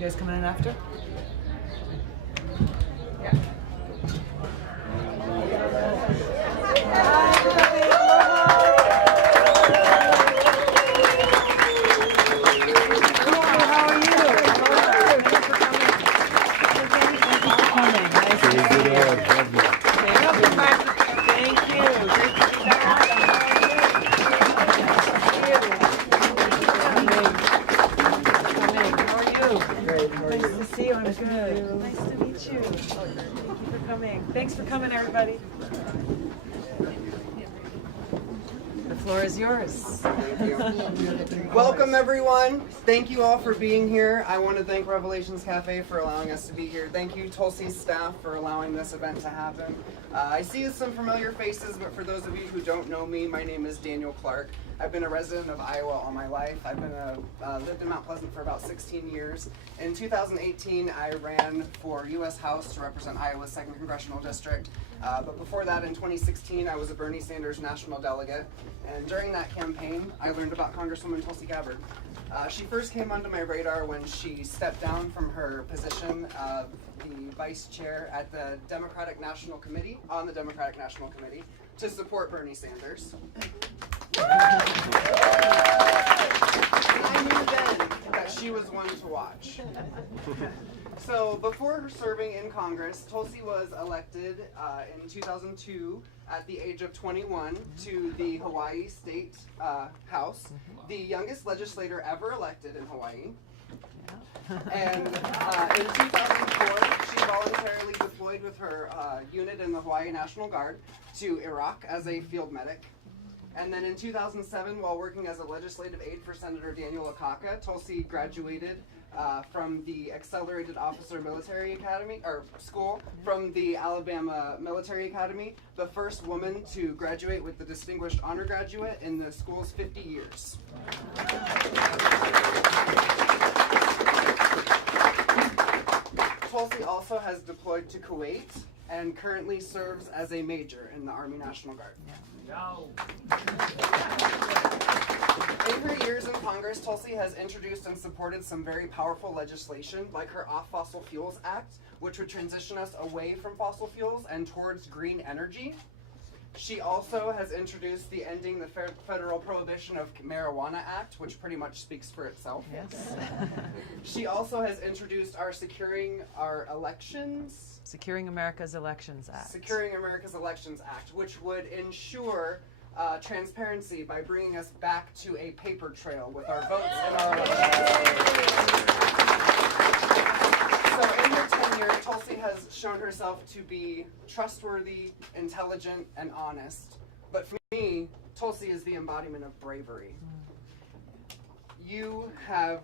You guys coming in after? Yeah. Thanks for coming, everybody. The floor is yours. Welcome, everyone. Thank you all for being here. I want to thank Revelations Cafe for allowing us to be here. Thank you, Tulsi's staff, for allowing this event to happen. I see some familiar faces, but for those of you who don't know me, my name is Daniel Clark. I've been a resident of Iowa all my life. I've been lived in Mount Pleasant for about 16 years. In 2018, I ran for U.S. House to represent Iowa's 2nd Congressional District. But before that, in 2016, I was a Bernie Sanders national delegate. And during that campaign, I learned about Congresswoman Tulsi Gabbard. She first came onto my radar when she stepped down from her position of the vice chair at the Democratic National Committee, on the Democratic National Committee, to support Bernie Sanders. I knew then that she was one to watch. So before serving in Congress, Tulsi was elected in 2002 at the age of 21 to the Hawaii State House, the youngest legislator ever elected in Hawaii. And in 2004, she voluntarily deployed with her unit in the Hawaii National Guard to Iraq as a field medic. And then in 2007, while working as a legislative aide for Senator Daniel Akaka, Tulsi graduated from the Accelerated Officer Military Academy, or school, from the Alabama Military Academy, the first woman to graduate with the Distinguished Honor Graduate in the school's 50 years. Tulsi also has deployed to Kuwait and currently serves as a major in the Army National Guard. In her years in Congress, Tulsi has introduced and supported some very powerful legislation, like her Off Fossil Fuels Act, which would transition us away from fossil fuels and towards green energy. She also has introduced the Ending the Federal Prohibition of Marijuana Act, which pretty much speaks for itself. Yes. She also has introduced our Securing America's Elections Act. Securing America's Elections Act, which would ensure transparency by bringing us back to a paper trail with our votes and our elections. So in her tenure, Tulsi has shown herself to be trustworthy, intelligent, and honest. But for me, Tulsi is the embodiment of bravery. You have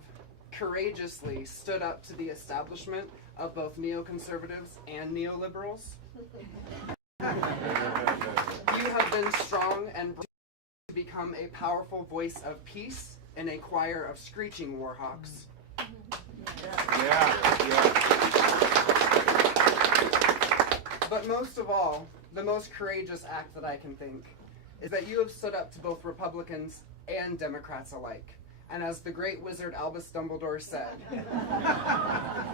courageously stood up to the establishment of both neoconservatives and neoliberals. You have been strong and brave to become a powerful voice of peace in a choir of screeching warhawks. But most of all, the most courageous act that I can think is that you have stood up to both Republicans and Democrats alike. And as the great wizard Albus Dumbledore said,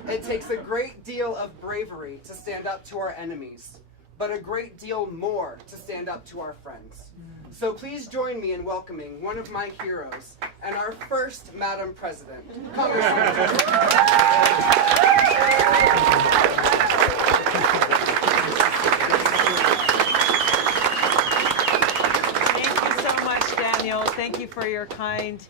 it takes a great deal of bravery to stand up to our enemies, but a great deal more to stand up to our friends. So please join me in welcoming one of my heroes and our first Madam President, Congresswoman. Thank you for your kind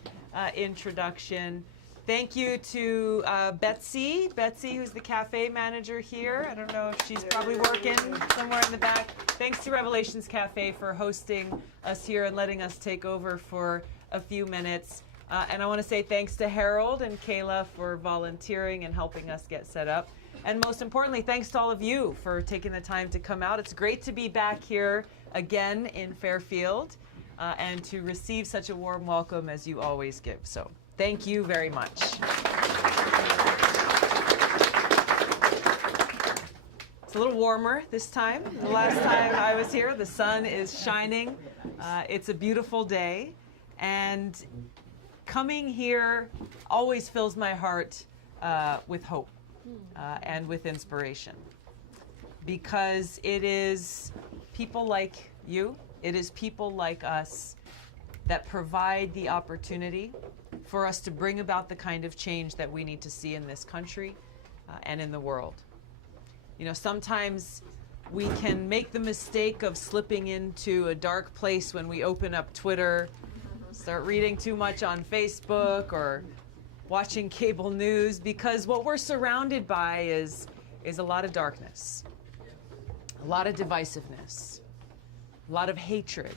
introduction. Thank you to Betsy, who's the cafe manager here. I don't know if she's probably working somewhere in the back. Thanks to Revelations Cafe for hosting us here and letting us take over for a few minutes. And I want to say thanks to Harold and Kayla for volunteering and helping us get set up. And most importantly, thanks to all of you for taking the time to come out. It's great to be back here again in Fairfield. And to receive such a warm welcome as you always give. So thank you very much. It's a little warmer this time. The last time I was here, the sun is shining. It's a beautiful day. And coming here always fills my heart with hope and with inspiration. Because it is people like you, it is people like us that provide the opportunity for us to bring about the kind of change that we need to see in this country and in the world. You know, sometimes we can make the mistake of slipping into a dark place when we open up Twitter, start reading too much on Facebook or watching cable news, because what we're surrounded by is a lot of darkness, a lot of divisiveness, a lot of hatred,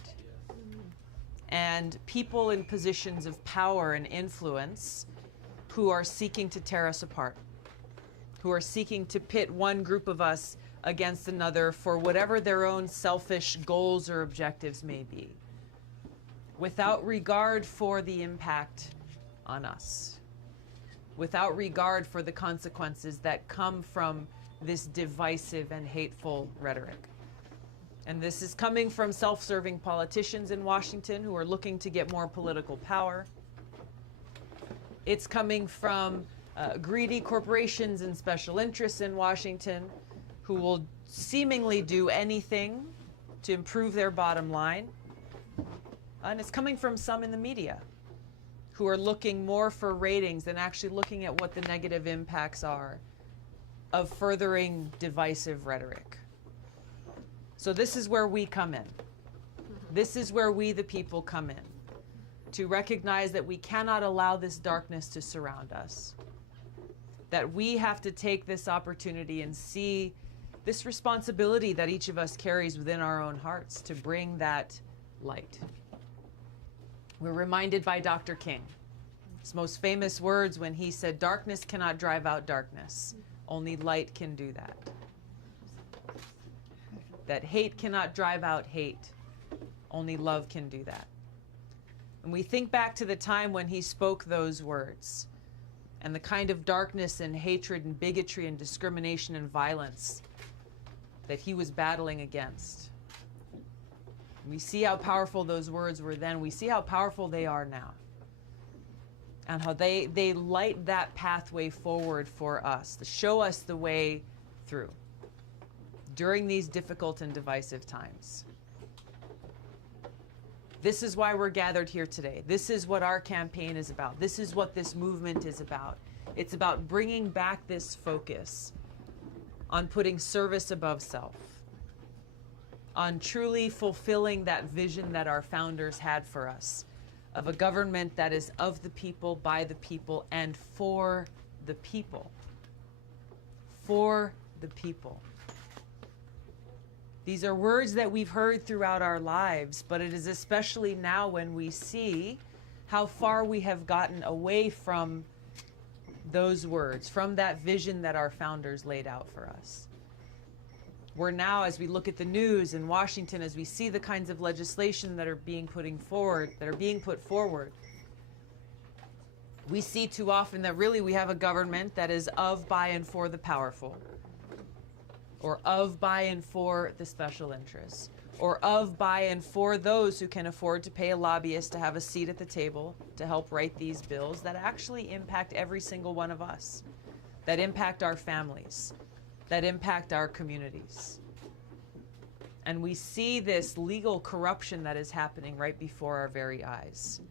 and people in positions of power and influence who are seeking to tear us apart, who are seeking to pit one group of us against another for whatever their own selfish goals or objectives may be, without regard for the impact on us, without regard for the consequences that come from this divisive and hateful rhetoric. And this is coming from self-serving politicians in Washington who are looking to get more political power. It's coming from greedy corporations and special interests in Washington who will seemingly do anything to improve their bottom line. And it's coming from some in the media who are looking more for ratings than actually looking at what the negative impacts are of furthering divisive rhetoric. So this is where we come in. This is where we, the people, come in, to recognize that we cannot allow this darkness to surround us, that we have to take this opportunity and see this responsibility that each of us carries within our own hearts to bring that light. We're reminded by Dr. King, his most famous words when he said, "Darkness cannot drive out darkness. Only light can do that." That hate cannot drive out hate. Only love can do that. And we think back to the time when he spoke those words and the kind of darkness and hatred and bigotry and discrimination and violence that he was battling against. We see how powerful those words were then. We see how powerful they are now. And how they light that pathway forward for us, to show us the way through during these difficult and divisive times. This is why we're gathered here today. This is what our campaign is about. This is what this movement is about. It's about bringing back this focus on putting service above self, on truly fulfilling that vision that our founders had for us, of a government that is of the people, by the people, and for the people. For the people. These are words that we've heard throughout our lives, but it is especially now when we see how far we have gotten away from those words, from that vision that our founders laid out for us. We're now, as we look at the news in Washington, as we see the kinds of legislation that are being put forward, we see too often that really we have a government that is of, by, and for the powerful, or of, by, and for the special interests, or of, by, and for those who can afford to pay a lobbyist to have a seat at the table to help write these bills that actually impact every single one of us, that impact our families, that impact our communities. And we see this legal corruption that is happening right before our very eyes.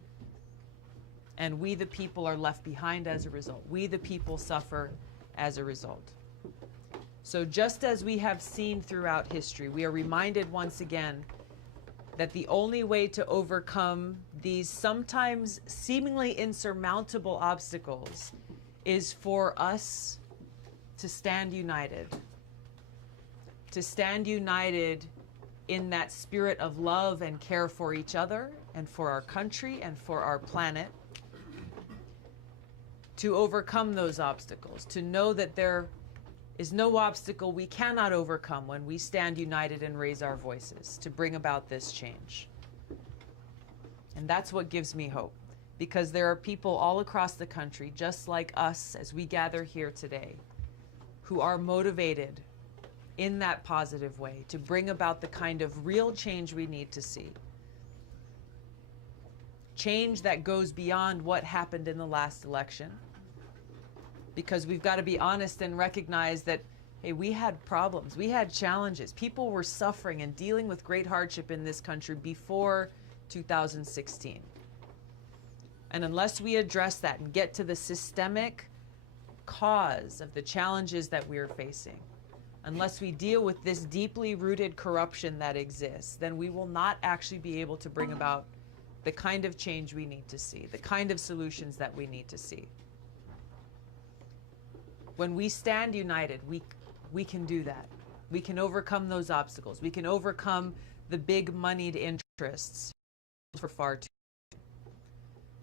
And we, the people, are left behind as a result. We, the people, suffer as a result. So just as we have seen throughout history, we are reminded once again that the only way to overcome these sometimes seemingly insurmountable obstacles is for us to stand united. To stand united in that spirit of love and care for each other and for our country and for our planet. To overcome those obstacles, to know that there is no obstacle we cannot overcome when we stand united and raise our voices to bring about this change. And that's what gives me hope, because there are people all across the country, just like us as we gather here today, who are motivated in that positive way to bring about the kind of real change we need to see. Change that goes beyond what happened in the last election. because we've got to be honest and recognize that, hey, we had problems, we had challenges. People were suffering and dealing with great hardship in this country before 2016. And unless we address that and get to the systemic cause of the challenges that we're facing, unless we deal with this deeply rooted corruption that exists, then we will not actually be able to bring about the kind of change we need to see, the kind of solutions that we need to see. When we stand united, we can do that. We can overcome those obstacles. We can overcome the big moneyed interests for far too long.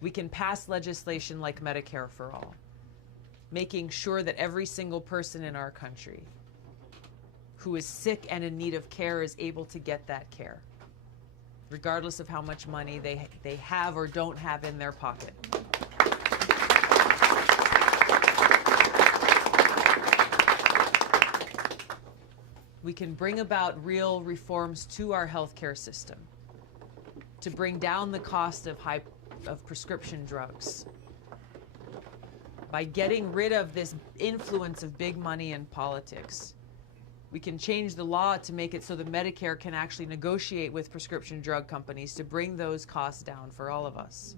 We can pass legislation like Medicare for All, making sure that every single person in our country who is sick and in need of care is able to get that care, regardless of how much money they have or don't have in their pocket. We can bring about real reforms to our healthcare system to bring down the cost of prescription drugs by getting rid of this influence of big money in politics. We can change the law to make it so that Medicare can actually negotiate with prescription drug companies to bring those costs down for all of us.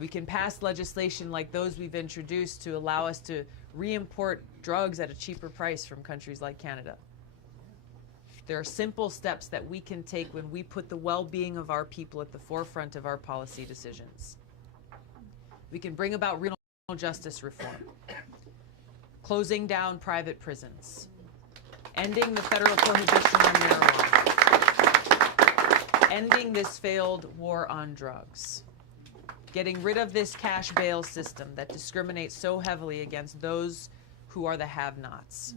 We can pass legislation like those we've introduced to allow us to re-import drugs at a cheaper price from countries like Canada. There are simple steps that we can take when we put the well-being of our people at the forefront of our policy decisions. We can bring about real justice reform, closing down private prisons, ending the federal prohibition on marijuana, ending this failed war on drugs, getting rid of this cash bail system that discriminates so heavily against those who are the have-nots.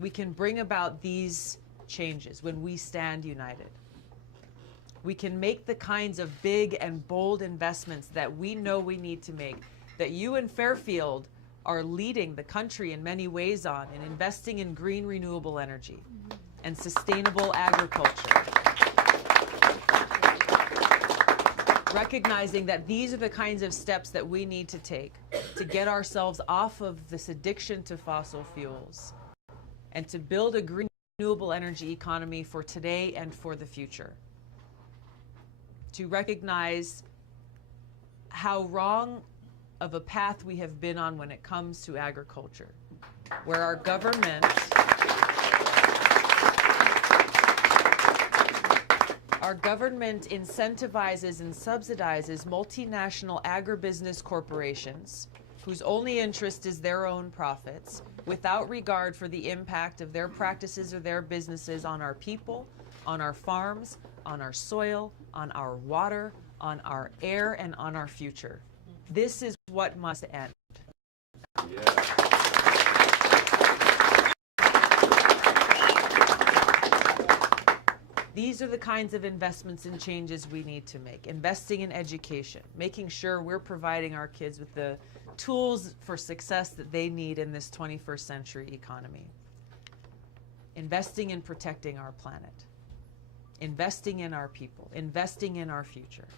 We can bring about these changes when we stand united. We can make the kinds of big and bold investments that we know we need to make, that you in Fairfield are leading the country in many ways on, in investing in green renewable energy and sustainable agriculture. Recognizing that these are the kinds of steps that we need to take to get ourselves off of this addiction to fossil fuels and to build a green renewable energy economy for today and for the future. To recognize how wrong of a path we have been on when it comes to agriculture, where our government incentivizes and subsidizes multinational agribusiness corporations whose only interest is their own profits, without regard for the impact of their practices or their businesses on our people, on our farms, on our soil, on our water, on our air, and on our future. This is what must end. These are the kinds of investments and changes we need to make. Investing in education, making sure we're providing our kids with the tools for success that they need in this 21st century economy. Investing in protecting our planet. Investing in our people. Investing in our future.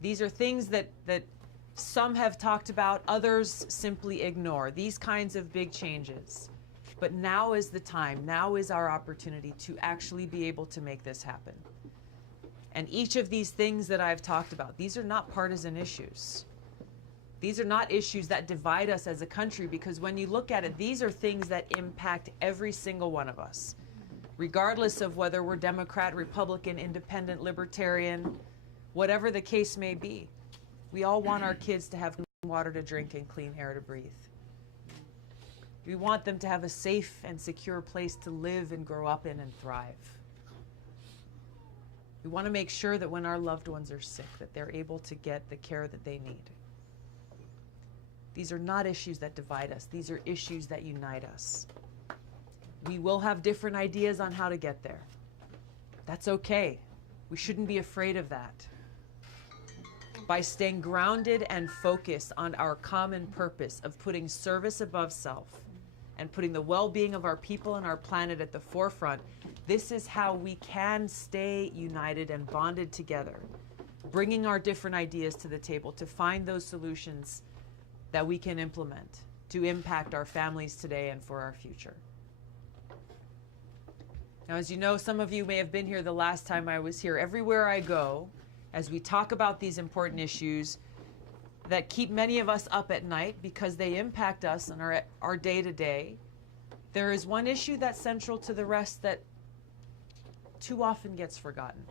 These are things that some have talked about, others simply ignore. These kinds of big changes. But now is the time, now is our opportunity to actually be able to make this happen. And each of these things that I've talked about, these are not partisan issues. These are not issues that divide us as a country, because when you look at it, these are things that impact every single one of us, regardless of whether we're Democrat, Republican, Independent, Libertarian, whatever the case may be. We all want our kids to have clean water to drink and clean air to breathe. We want them to have a safe and secure place to live and grow up in and thrive. We want to make sure that when our loved ones are sick, that they're able to get the care that they need. These are not issues that divide us. These are issues that unite us. We will have different ideas on how to get there. That's okay. We shouldn't be afraid of that. By staying grounded and focused on our common purpose of putting service above self and putting the well-being of our people and our planet at the forefront, this is how we can stay united and bonded together, bringing our different ideas to the table to find those solutions that we can implement to impact our families today and for our future. Now, as you know, some of you may have been here the last time I was here. Everywhere I go, as we talk about these important issues that keep many of us up at night because they impact us in our day-to-day, there is one issue that's central to the rest that too often gets forgotten.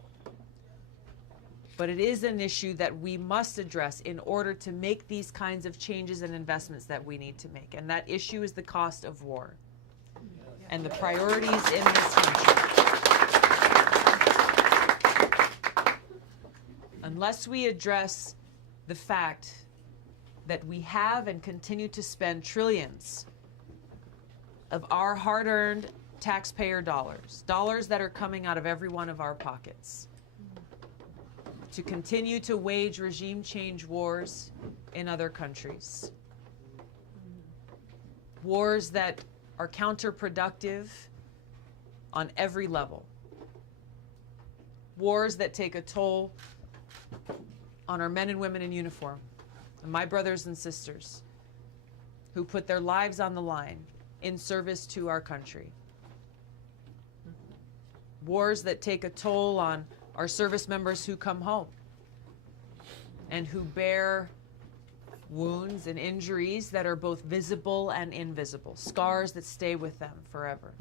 But it is an issue that we must address in order to make these kinds of changes and investments that we need to make. And that issue is the cost of war and the priorities in this country. Unless we address the fact that we have and continue to spend trillions of our hard-earned taxpayer dollars, dollars that are coming out of every one of our pockets, to continue to wage regime change wars in other countries. Wars that are counterproductive on every level. Wars that take a toll on our men and women in uniform, and my brothers and sisters who put their lives on the line in service to our country. Wars that take a toll on our service members who come home and who bear wounds and injuries that are both visible and invisible, scars that stay with them forever.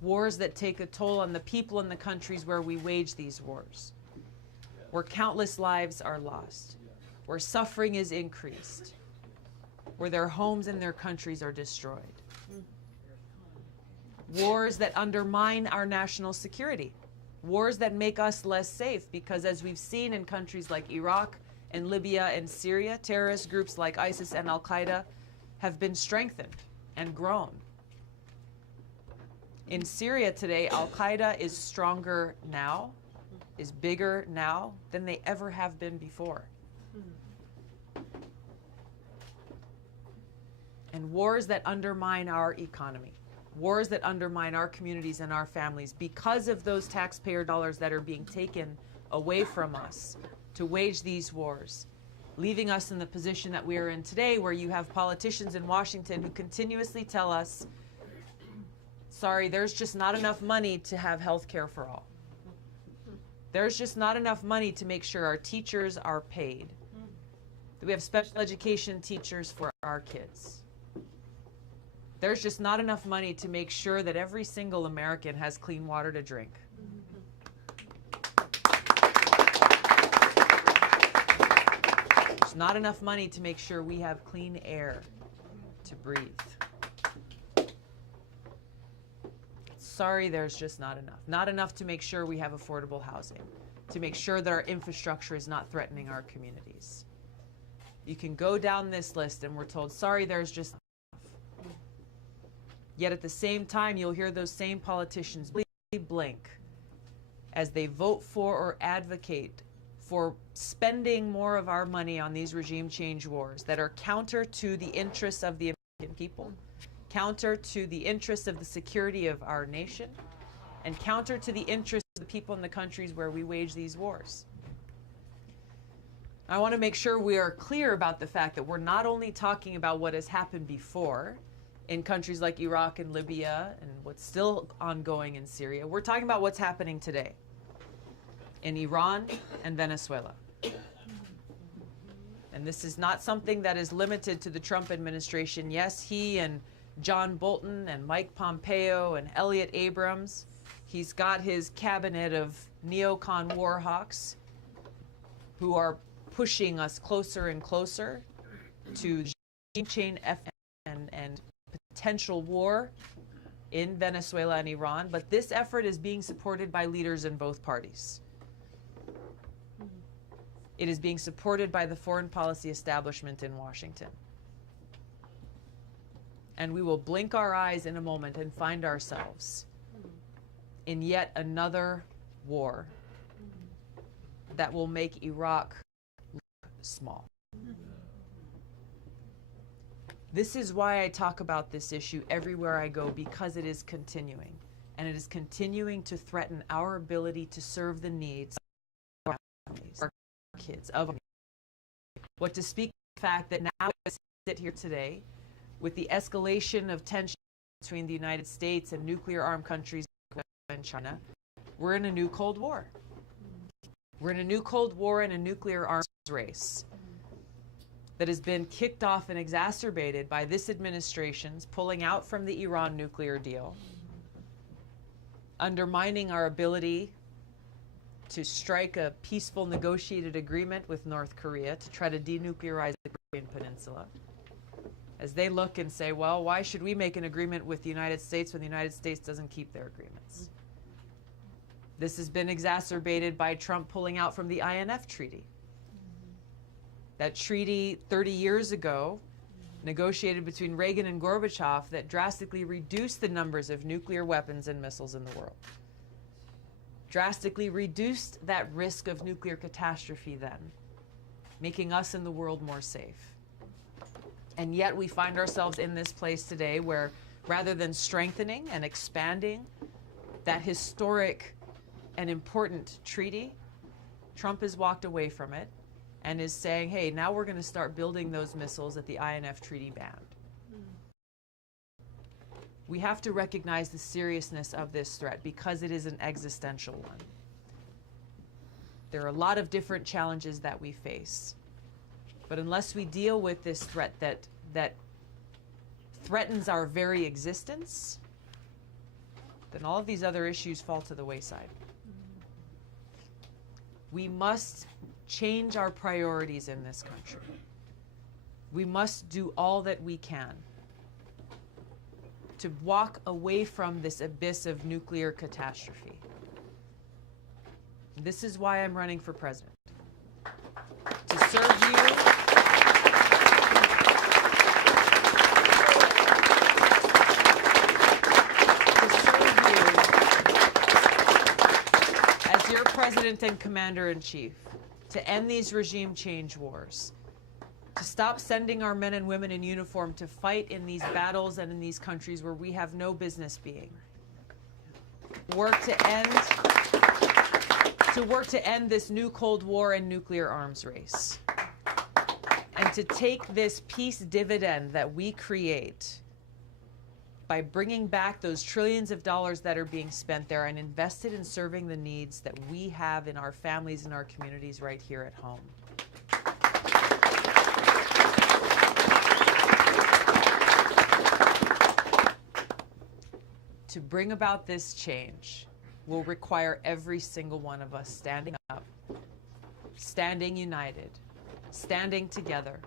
Wars that take a toll on the people in the countries where we wage these wars, where countless lives are lost, where suffering is increased, where their homes and their countries are destroyed. Wars that undermine our national security. Wars that make us less safe because, as we've seen in countries like Iraq and Libya and Syria, terrorist groups like ISIS and Al-Qaeda have been strengthened and grown. In Syria today, Al-Qaeda is stronger now, is bigger now than they ever have been before. And wars that undermine our economy, wars that undermine our communities and our families because of those taxpayer dollars that are being taken away from us to wage these wars, leaving us in the position that we are in today, where you have politicians in Washington who continuously tell us, sorry, there's just not enough money to have health care for all. There's just not enough money to make sure our teachers are paid, that we have special education teachers for our kids. There's just not enough money to make sure that every single American has clean water to drink. There's not enough money to make sure we have clean air to breathe. Sorry, there's just not enough. Not enough to make sure we have affordable housing, to make sure that our infrastructure is not threatening our communities. You can go down this list and we're told, sorry, there's just not enough. Yet at the same time, you'll hear those same politicians blink as they vote for or advocate for spending more of our money on these regime change wars that are counter to the interests of the American people, counter to the interests of the security of our nation, and counter to the interests of the people in the countries where we wage these wars. I want to make sure we are clear about the fact that we're not only talking about what has happened before in countries like Iraq and Libya and what's still ongoing in Syria. We're talking about what's happening today in Iran and Venezuela. And this is not something that is limited to the Trump administration. Yes, he and John Bolton and Mike Pompeo and Elliott Abrams, he's got his cabinet of neocon war hawks who are pushing us closer and closer to chain and potential war in Venezuela and Iran, but this effort is being supported by leaders in both parties. It is being supported by the foreign policy establishment in Washington. And we will blink our eyes in a moment and find ourselves in yet another war that will make Iraq look small. This is why I talk about this issue everywhere I go, because it is continuing. And it is continuing to threaten our ability to serve the needs of our families, our kids, of our what to speak fact that now as we sit here today, with the escalation of tension between the United States and nuclear-armed countries and China, we're in a new Cold War. We're in a new Cold War and a nuclear arms race that has been kicked off and exacerbated by this administration's pulling out from the Iran nuclear deal, undermining our ability to strike a peaceful negotiated agreement with North Korea to try to denuclearize the Korean Peninsula. As they look and say, well, why should we make an agreement with the United States when the United States doesn't keep their agreements? This has been exacerbated by Trump pulling out from the INF Treaty. That treaty 30 years ago, negotiated between Reagan and Gorbachev, that drastically reduced the numbers of nuclear weapons and missiles in the world. Drastically reduced that risk of nuclear catastrophe then, making us and the world more safe. And yet we find ourselves in this place today where rather than strengthening and expanding that historic and important treaty, Trump has walked away from it and is saying, hey, now we're going to start building those missiles that the INF Treaty banned. We have to recognize the seriousness of this threat because it is an existential one. There are a lot of different challenges that we face. But unless we deal with this threat that threatens our very existence, then all of these other issues fall to the wayside. We must change our priorities in this country. We must do all that we can to walk away from this abyss of nuclear catastrophe. This is why I'm running for president. To serve you. Your president and commander-in-chief, to end these regime change wars, to stop sending our men and women in uniform to fight in these battles and in these countries where we have no business being. Work to end this new Cold War and nuclear arms race. And to take this peace dividend that we create by bringing back those trillions of dollars that are being spent there and invested in serving the needs that we have in our families and our communities right here at home. To bring about this change will require every single one of us standing up, standing united, standing together,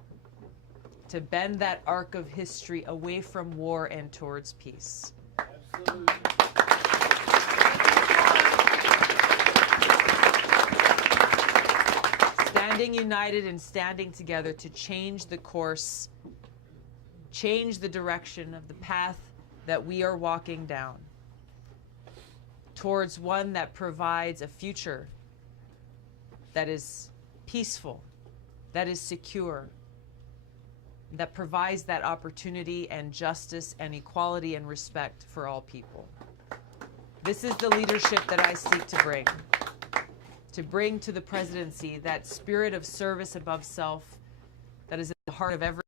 to bend that arc of history away from war and towards peace. Absolutely. Standing united and standing together to change the course, change the direction of the path that we are walking down, towards one that provides a future that is peaceful, that is secure, that provides that opportunity and justice and equality and respect for all people. This is the leadership that I seek to bring to the presidency that spirit of service above self that is at the heart of every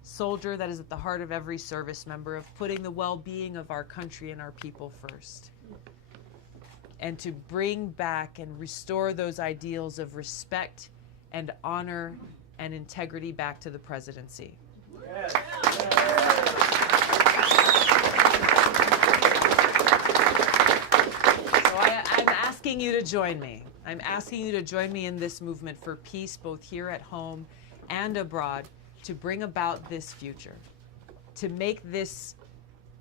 soldier, that is at the heart of every service member, of putting the well-being of our country and our people first. And to bring back and restore those ideals of respect and honor and integrity back to the presidency. Yes. So I'm asking you to join me. I'm asking you to join me in this movement for peace, both here at home and abroad, to bring about this future, to make this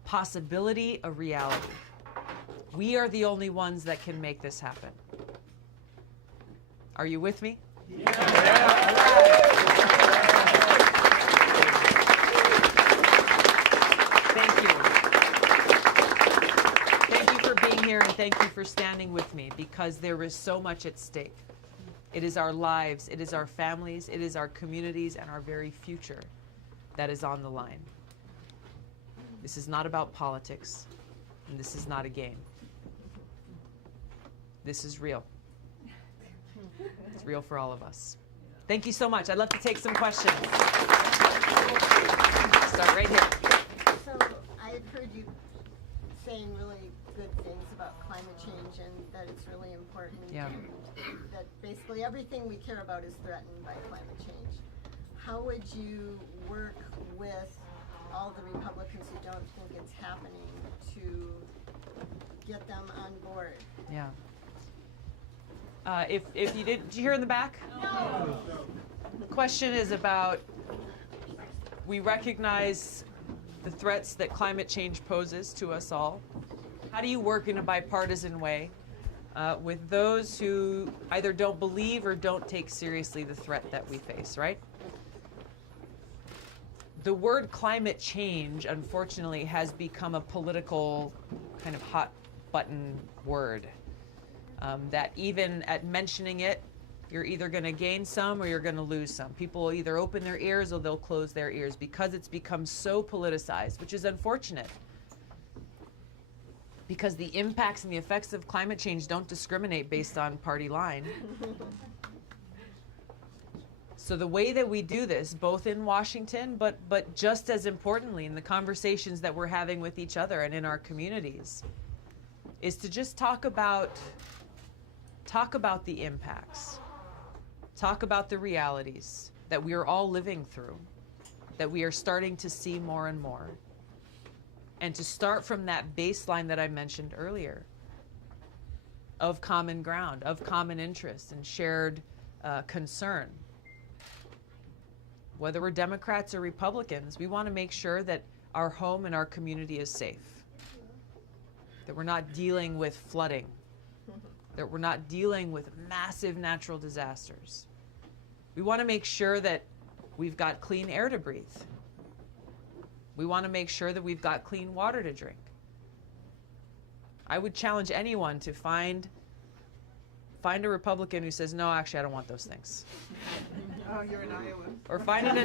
possibility a reality. We are the only ones that can make this happen. Are you with me? Thank you. Thank you for being here and thank you for standing with me because there is so much at stake. It is our lives, it is our families, it is our communities and our very future that is on the line. This is not about politics and this is not a game. This is real. It's real for all of us. Thank you so much. I'd love to take some questions. Start right here. So I've heard you saying really good things about climate change and that it's really important. Yeah. And that basically everything we care about is threatened by climate change. How would you work with all the Republicans who don't think it's happening to get them on board? Yeah. If you did you hear in the back? No. The question is about, we recognize the threats that climate change poses to us all. How do you work in a bipartisan way with those who either don't believe or don't take seriously the threat that we face, right? The word climate change, unfortunately, has become a political kind of hot button word. That even at mentioning it, you're either going to gain some or you're going to lose some. People will either open their ears or they'll close their ears because it's become so politicized, which is unfortunate. Because the impacts and the effects of climate change don't discriminate based on party line. So the way that we do this, both in Washington, but just as importantly in the conversations that we're having with each other and in our communities, is to just talk about the impacts. Talk about the realities that we are all living through, that we are starting to see more and more. And to start from that baseline that I mentioned earlier of common ground, of common interest and shared concern. Whether we're Democrats or Republicans, we want to make sure that our home and our community is safe. That we're not dealing with flooding. That we're not dealing with massive natural disasters. We want to make sure that we've got clean air to breathe. We want to make sure that we've got clean water to drink. I would challenge anyone to find a Republican who says, no, actually, I don't want those things. Oh, you're in Iowa. Or find an You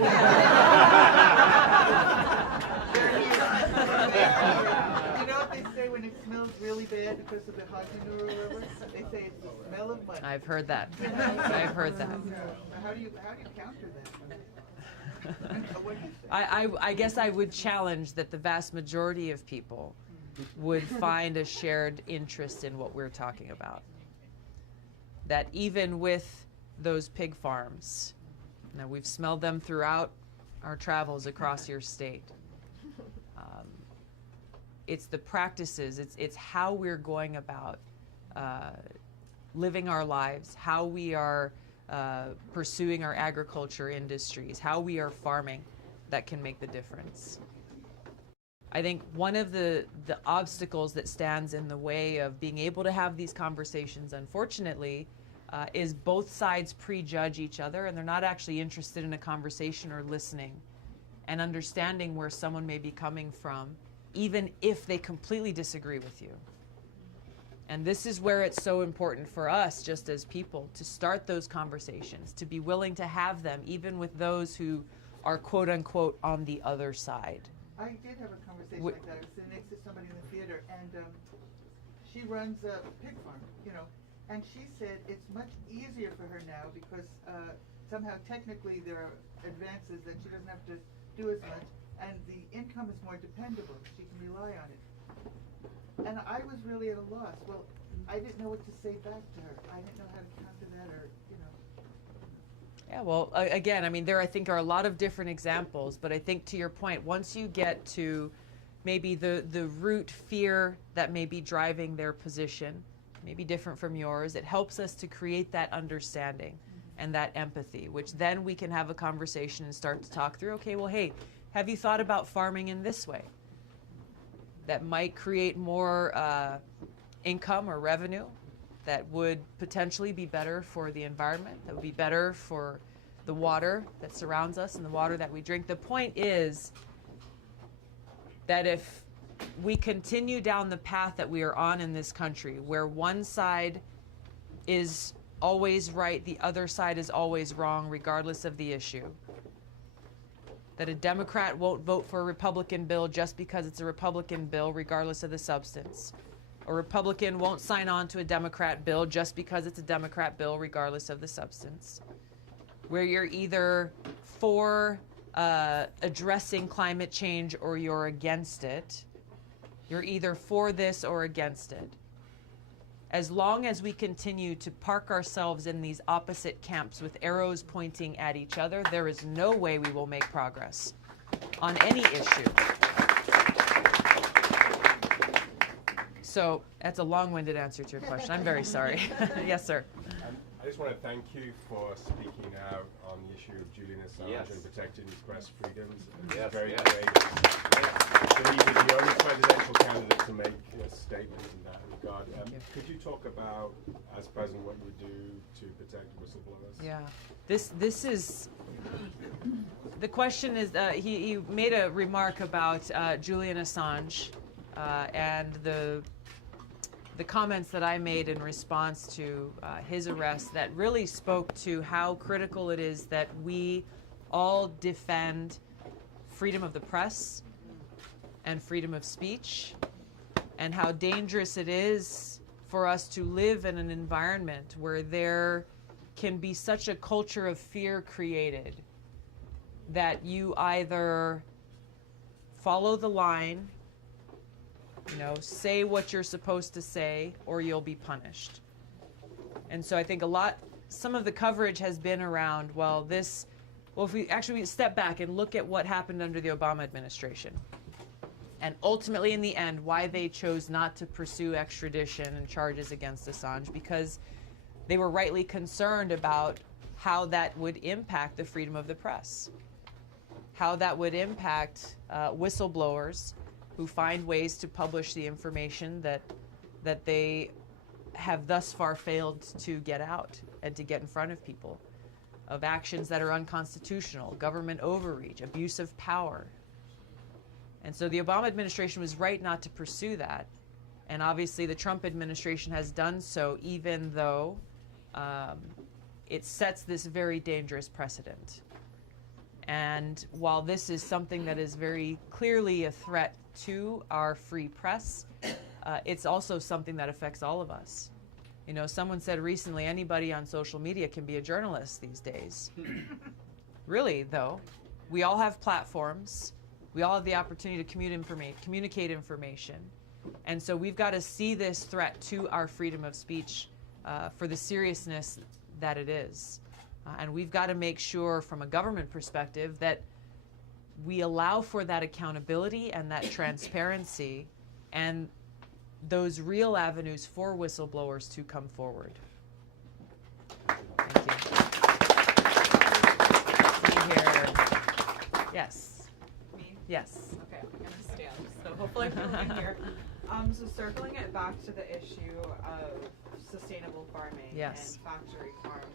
know what they say when it smells really bad because of the hydrogen or whatever? They say it's the smell of mud. I've heard that. I've heard that. How do you counter that? What do you say? I guess I would challenge that the vast majority of people would find a shared interest in what we're talking about. That even with those pig farms, now we've smelled them throughout our travels across your state. It's the practices, it's how we're going about living our lives, how we are pursuing our agriculture industries, how we are farming that can make the difference. I think one of the obstacles that stands in the way of being able to have these conversations, unfortunately, is both sides prejudge each other and they're not actually interested in a conversation or listening and understanding where someone may be coming from, even if they completely disagree with you. And this is where it's so important for us, just as people, to start those conversations, to be willing to have them, even with those who are quote unquote on the other side. I did have a conversation like that. I was sitting next to somebody in the theater, and she runs a pig farm, you know, and she said it's much easier for her now because somehow technically there are advances that she doesn't have to do as much, and the income is more dependable. She can rely on it. And I was really at a loss. Well, I didn't know what to say back to her. I didn't know how to counter that, or, you know. Yeah, well, again, I mean, there I think are a lot of different examples, but I think to your point, once you get to maybe the root fear that may be driving their position, maybe different from yours, it helps us to create that understanding and that empathy, which then we can have a conversation and start to talk through, okay, well, hey, have you thought about farming in this way? That might create more income or revenue, that would potentially be better for the environment, that would be better for the water that surrounds us and the water that we drink. The point is that if we continue down the path that we are on in this country, where one side is always right, the other side is always wrong, regardless of the issue, that a Democrat won't vote for a Republican bill just because it's a Republican bill, regardless of the substance. A Republican won't sign on to a Democrat bill just because it's a Democrat bill, regardless of the substance. where you're either for addressing climate change or you're against it. You're either for this or against it. As long as we continue to park ourselves in these opposite camps with arrows pointing at each other, there is no way we will make progress on any issue. So that's a long-winded answer to your question. I'm very sorry. Yes, sir. I just want to thank you for speaking out on the issue of Julian Assange and protecting his press freedoms. It's very courageous. So he was the only presidential candidate to make a statement in that regard. Could you talk about, as president, what you would do to protect whistleblowers? Yeah. This is, the question is, he made a remark about Julian Assange and the comments that I made in response to his arrest that really spoke to how critical it is that we all defend freedom of the press and freedom of speech, and how dangerous it is for us to live in an environment where there can be such a culture of fear created that you either follow the line, say what you're supposed to say, or you'll be punished. And so I think some of the coverage has been around, if we step back and look at what happened under the Obama administration, and ultimately in the end, why they chose not to pursue extradition and charges against Assange, because they were rightly concerned about how that would impact the freedom of the press, how that would impact whistleblowers who find ways to publish the information that they have thus far failed to get out and to get in front of people, of actions that are unconstitutional, government overreach, abuse of power. And so the Obama administration was right not to pursue that. And obviously the Trump administration has done so, even though it sets this very dangerous precedent. And while this is something that is very clearly a threat to our free press, it's also something that affects all of us. Someone said recently, anybody on social media can be a journalist these days. Really, though, we all have platforms. We all have the opportunity to communicate information. And so we've got to see this threat to our freedom of speech for the seriousness that it is. And we've got to make sure from a government perspective that we allow for that accountability and that transparency and those real avenues for whistleblowers to come forward. Thank you. See here. Yes. Me? Yes. Okay, I'm gonna stand, so hopefully I'm moving here. So circling it back to the issue of sustainable farming and factory farms.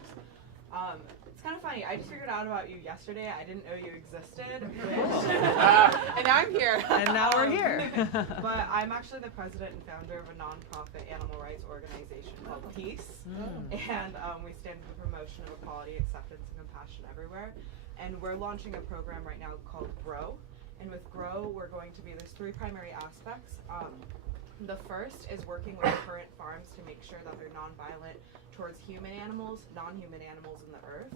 It's kind of funny. I just figured out about you yesterday. I didn't know you existed. And now I'm here. And now we're here. But I'm actually the president and founder of a nonprofit animal rights organization called Peace. And we stand for the promotion of equality, acceptance, and compassion everywhere. And we're launching a program right now called GROW. And with GROW, there's three primary aspects. The first is working with current farms to make sure that they're nonviolent towards human animals, non-human animals in the earth.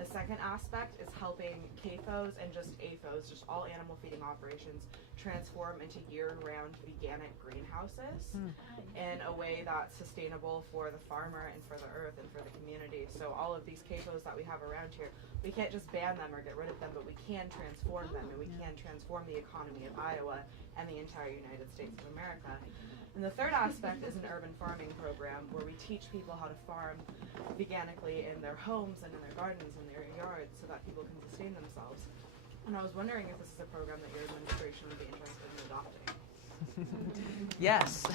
The second aspect is helping CAFOs and just AFOs, just all animal feeding operations, transform into year-round veganic greenhouses in a way that's sustainable for the farmer and for the earth and for the community. So all of these CAFOs that we have around here, we can't just ban them or get rid of them, but we can transform them, and we can transform the economy of Iowa and the entire United States of America. And the third aspect is an urban farming program where we teach people how to farm veganically in their homes and in their gardens and their yards so that people can sustain themselves. And I was wondering if this is a program that your administration would be interested in adopting. Yes.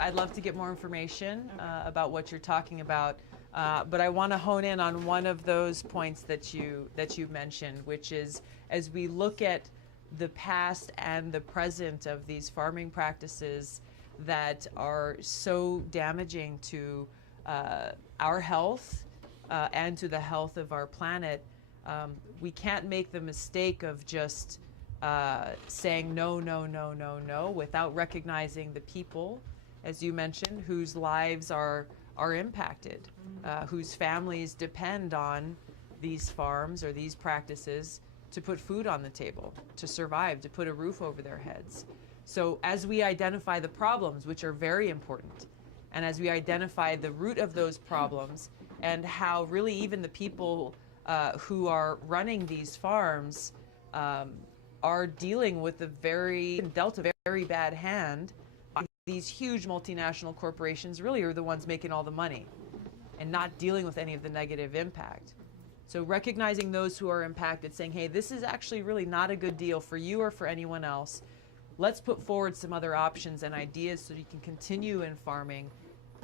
I'd love to get more information about what you're talking about. But I want to hone in on one of those points that you mentioned, which is as we look at the past and the present of these farming practices that are so damaging to our health and to the health of our planet, we can't make the mistake of just saying no, no, no, no, no, without recognizing the people as you mentioned, whose lives are impacted, whose families depend on these farms or these practices to put food on the table, to survive, to put a roof over their heads. So as we identify the problems, which are very important, and as we identify the root of those problems and how really even the people who are running these farms are dealing with dealt a very bad hand, these huge multinational corporations really are the ones making all the money and not dealing with any of the negative impact. So recognizing those who are impacted, saying, hey, this is actually really not a good deal for you or for anyone else. Let's put forward some other options and ideas so you can continue in farming,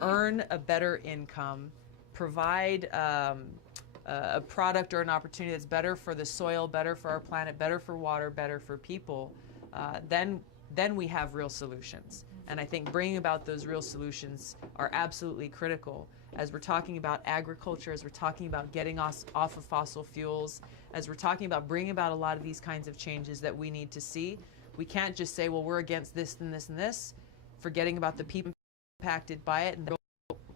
earn a better income, provide a product or an opportunity that's better for the soil, better for our planet, better for water, better for people. Then we have real solutions. And I think bringing about those real solutions are absolutely critical as we're talking about agriculture, as we're talking about getting us off of fossil fuels, as we're talking about bringing about a lot of these kinds of changes that we need to see. We can't just say, well, we're against this and this and this, forgetting about the people impacted by it, and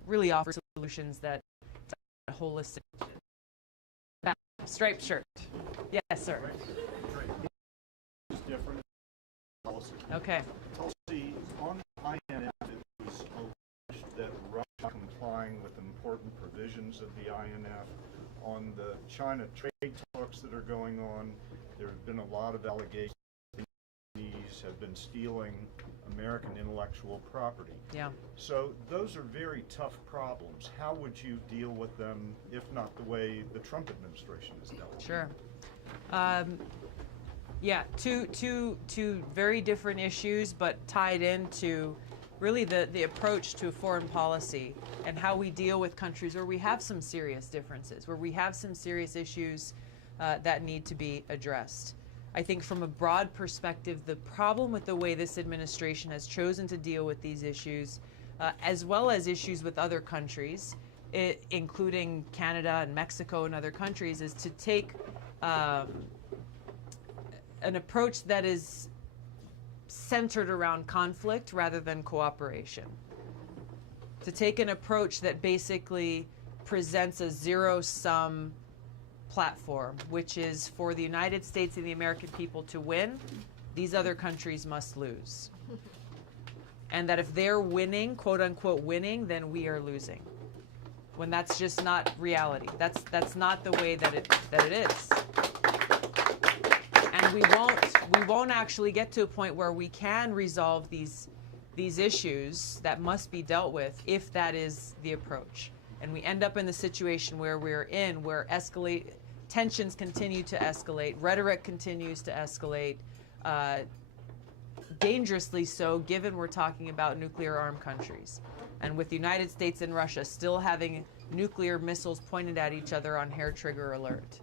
really offer solutions that are holistic. Striped shirt. Yes, sir. Different policy. Okay. Tulsi, on INF, it was alleged that Russia complying with important provisions of the INF. On the China trade talks that are going on, there have been a lot of allegations that these have been stealing American intellectual property. Yeah. So those are very tough problems. How would you deal with them, if not the way the Trump administration has dealt with them? Sure. Yeah, two very different issues, but tied into really the approach to foreign policy and how we deal with countries where we have some serious differences, where we have some serious issues that need to be addressed. I think from a broad perspective, the problem with the way this administration has chosen to deal with these issues, as well as issues with other countries, including Canada and Mexico and other countries, is to take an approach that is centered around conflict rather than cooperation. To take an approach that basically presents a zero-sum platform, which is for the United States and the American people to win, these other countries must lose. And that if they're winning, quote unquote winning, then we are losing. When that's just not reality. That's not the way that it is. And we won't actually get to a point where we can resolve these issues that must be dealt with if that is the approach. And we end up in the situation where where tensions continue to escalate, rhetoric continues to escalate, dangerously so, given we're talking about nuclear-armed countries. And with the United States and Russia still having nuclear missiles pointed at each other on hair trigger alert.